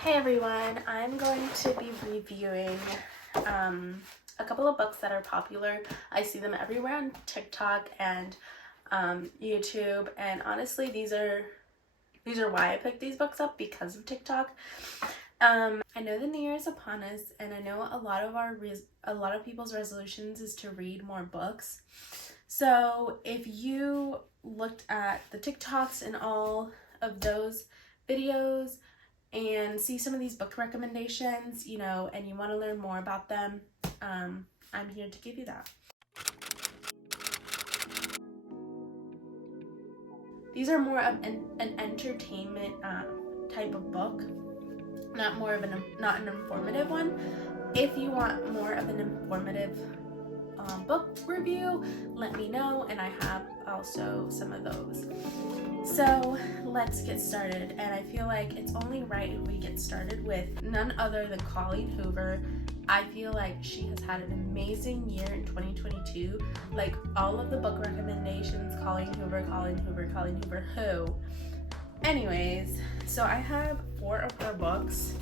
Hey everyone, I'm going to be reviewing a couple of books that are popular. I see them everywhere on TikTok and YouTube, and honestly these are why I picked these books up, because of TikTok. I know the New Year is upon us, and I know a lot of people's resolutions is to read more books. So if you looked at the TikToks and all of those videos and see some of these book recommendations, and you want to learn more about them, I'm here to give you that. These are more of an entertainment type of book, not an informative one. If you want more of an informative book review, let me know, and I have also some of those. So let's get started, and I feel like it's only right if we get started with none other than Colleen Hoover. I feel like she has had an amazing year in 2022. Like, all of the book recommendations, Colleen Hoover, who? Anyways, so I have 4 of her books.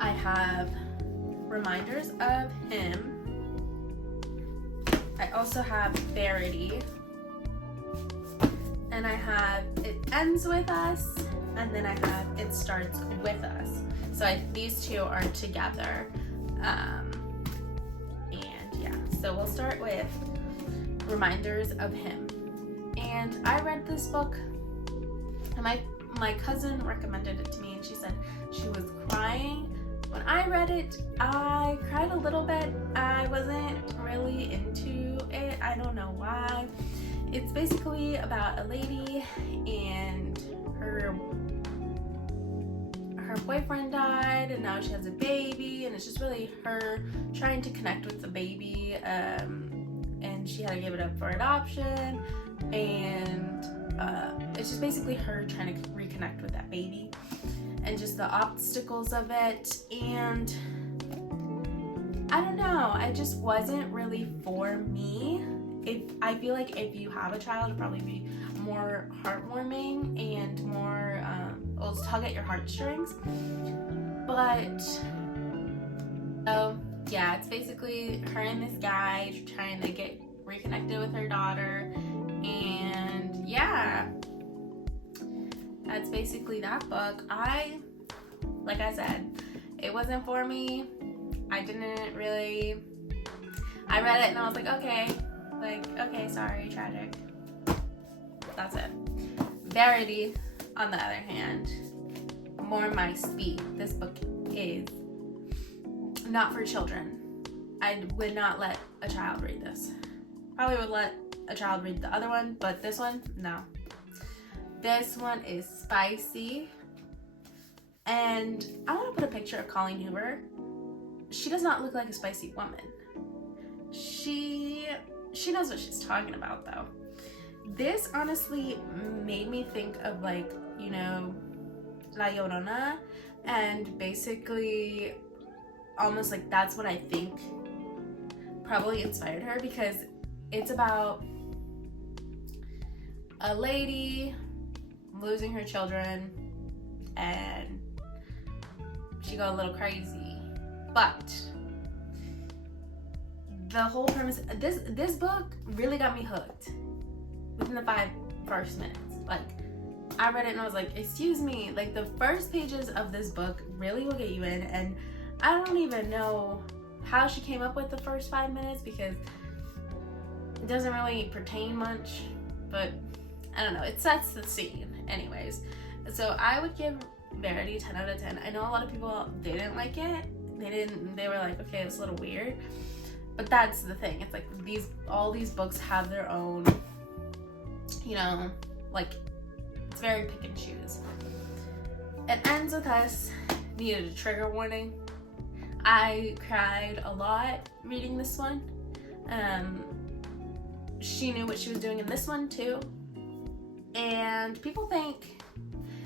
I have Reminders of Him. I also have Verity. And I have It Ends With Us, and then I have It Starts With Us. So these two are together. And yeah, so we'll start with Reminders of Him. And I read this book, and my cousin recommended it to me, and she said she was crying. When I read it, I cried a little bit. I wasn't really into it. I don't know why. It's basically about a lady, and her boyfriend died, and now she has a baby, and it's just really her trying to connect with the baby, and she had to give it up for adoption, and it's just basically her trying to reconnect with that baby, and just the obstacles of it. And I don't know, I just wasn't really for me. I feel like if you have a child, it'll probably be more heartwarming and more, it'll tug at your heartstrings. But, yeah, it's basically her and this guy trying to get reconnected with her daughter. And yeah, that's basically that book. Like I said, it wasn't for me. I read it and I was like, okay, sorry, tragic. That's it. Verity, on the other hand, more my speed. This book is not for children. I would not let a child read this. Probably would let a child read the other one, but this one, no. This one is spicy. And I want to put a picture of Colleen Hoover. She does not look like a spicy woman. She knows what she's talking about, though. This honestly made me think of, like, La Llorona, and basically almost like that's what I think probably inspired her, because it's about a lady losing her children, and she got a little crazy. But the whole premise, this book really got me hooked within the 5 first minutes. Like, I read it and I was like, excuse me, like, the first pages of this book really will get you in. And I don't even know how she came up with the first 5 minutes, because it doesn't really pertain much, but I don't know, it sets the scene anyways. So I would give Verity 10 out of 10. I know a lot of people didn't like it. They were like, okay, it's a little weird. But that's the thing. It's like all these books have their own, like, it's very pick and choose. It Ends With Us needed a trigger warning. I cried a lot reading this one. She knew what she was doing in this one too. And people think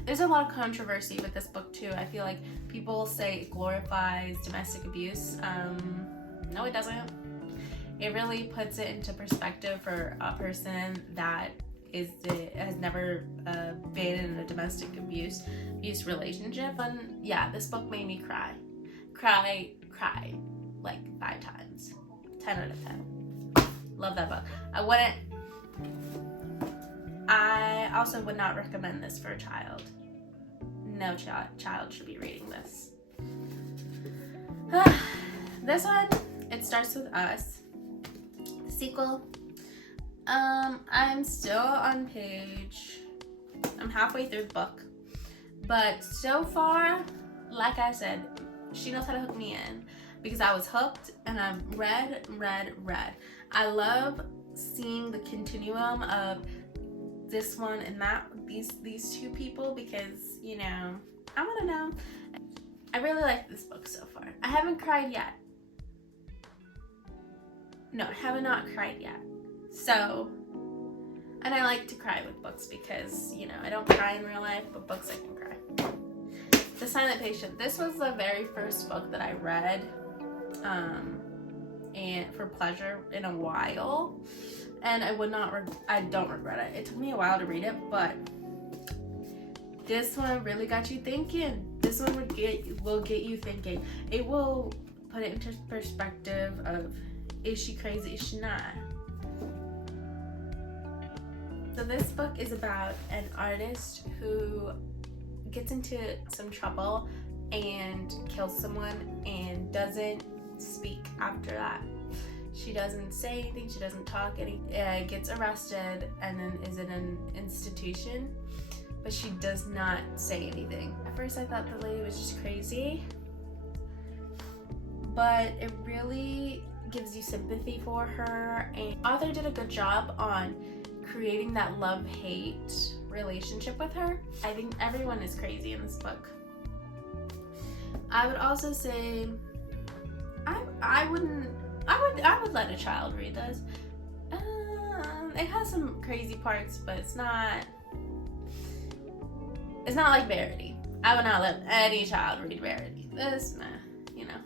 there's a lot of controversy with this book too. I feel like people say it glorifies domestic abuse. No, it doesn't. It really puts it into perspective for a person that has never been in a domestic abuse relationship. And yeah, this book made me cry like 5 times. 10 out of 10. Love that book. I also would not recommend this for a child. No child should be reading this. This one, It Starts With Us. The sequel. I'm still on I'm halfway through the book. But so far, like I said, she knows how to hook me in because I was hooked and I've read. I love seeing the continuum of this one and that, these two people, because, you know, I want to know. I really like this book so far. I haven't cried yet. No, I have not cried yet. So, and I like to cry with books because, you know, I don't cry in real life, but books I can cry. The Silent Patient. This was the very first book that I read and for pleasure in a while, and I don't regret it. It took me a while to read it, but this one really got you thinking. This one will get you thinking. It will put it into perspective of, is she crazy? Is she not? So this book is about an artist who gets into some trouble and kills someone and doesn't speak after that. She doesn't say anything, she doesn't talk gets arrested and then is in an institution, but she does not say anything. At first I thought the lady was just crazy, but it really gives you sympathy for her, and the author did a good job on creating that love-hate relationship with her. I think everyone is crazy in this book. I would also say I would let a child read this. It has some crazy parts, but it's not like Verity. I would not let any child read Verity. This, nah, you know.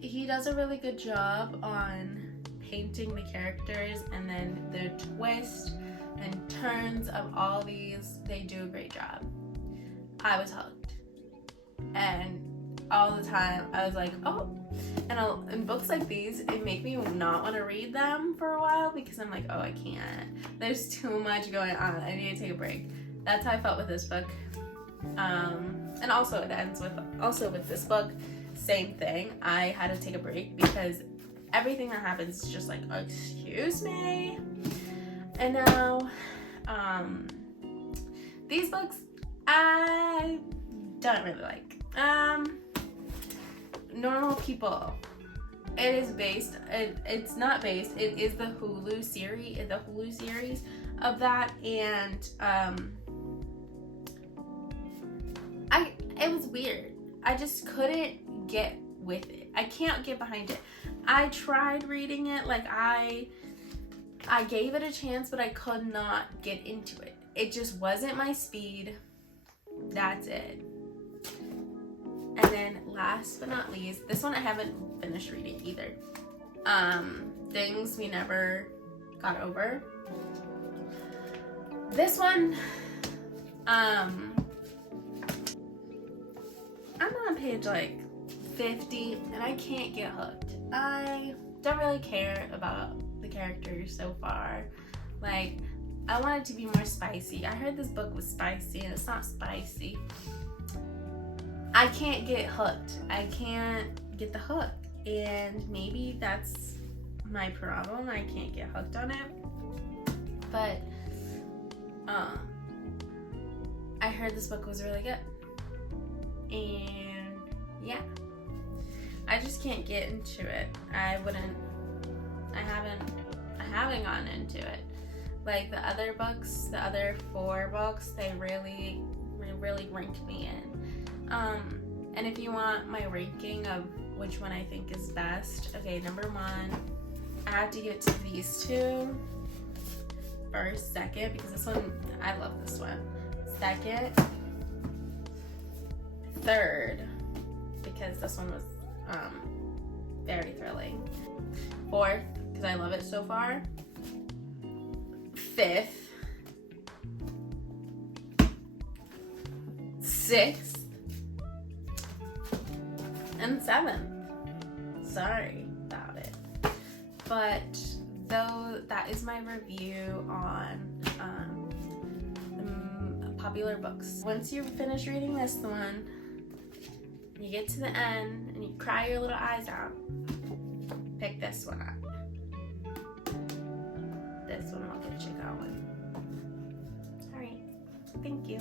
He does a really good job on painting the characters, and then the twist and turns of all these. They do a great job. I was hooked, and all the time I was like, oh. And in books like these, it make me not want to read them for a while because I'm like, oh, I can't. There's too much going on. I need to take a break. That's how I felt with this book. And also it ends with this book, same thing. I had to take a break because everything that happens is just like, excuse me. And now, these books I don't really like. Normal People. It is based. It's not based. It is the Hulu series of that, and it was weird. I just couldn't get with it. I can't get behind it. I tried reading it, like I gave it a chance, but I could not get into it. It just wasn't my speed. That's it. And then last but not least, this one I haven't finished reading either. Things We Never Got Over. This one, I'm on page like 50 and I can't get hooked. I don't really care about the characters so far. Like, I want it to be more spicy. I heard this book was spicy and it's not spicy. I can't get hooked. I can't get the hook. And maybe that's my problem. I can't get hooked on it. But I heard this book was really good. And yeah. I just can't get into it. I haven't gotten into it. Like the other books, the other 4 books, they really ranked me in. And if you want my ranking of which one I think is best, okay, number 1, I have to give it to these 2. First, second, because this one, I love this one. Second, third, because this one was very thrilling. 4th, because I love it so far. 5th, 6th, and 7th. Sorry about it. But though that is my review on popular books. Once you finish reading this one, you get to the end and you cry your little eyes out, pick this one up. This one will get you going. Alright, thank you.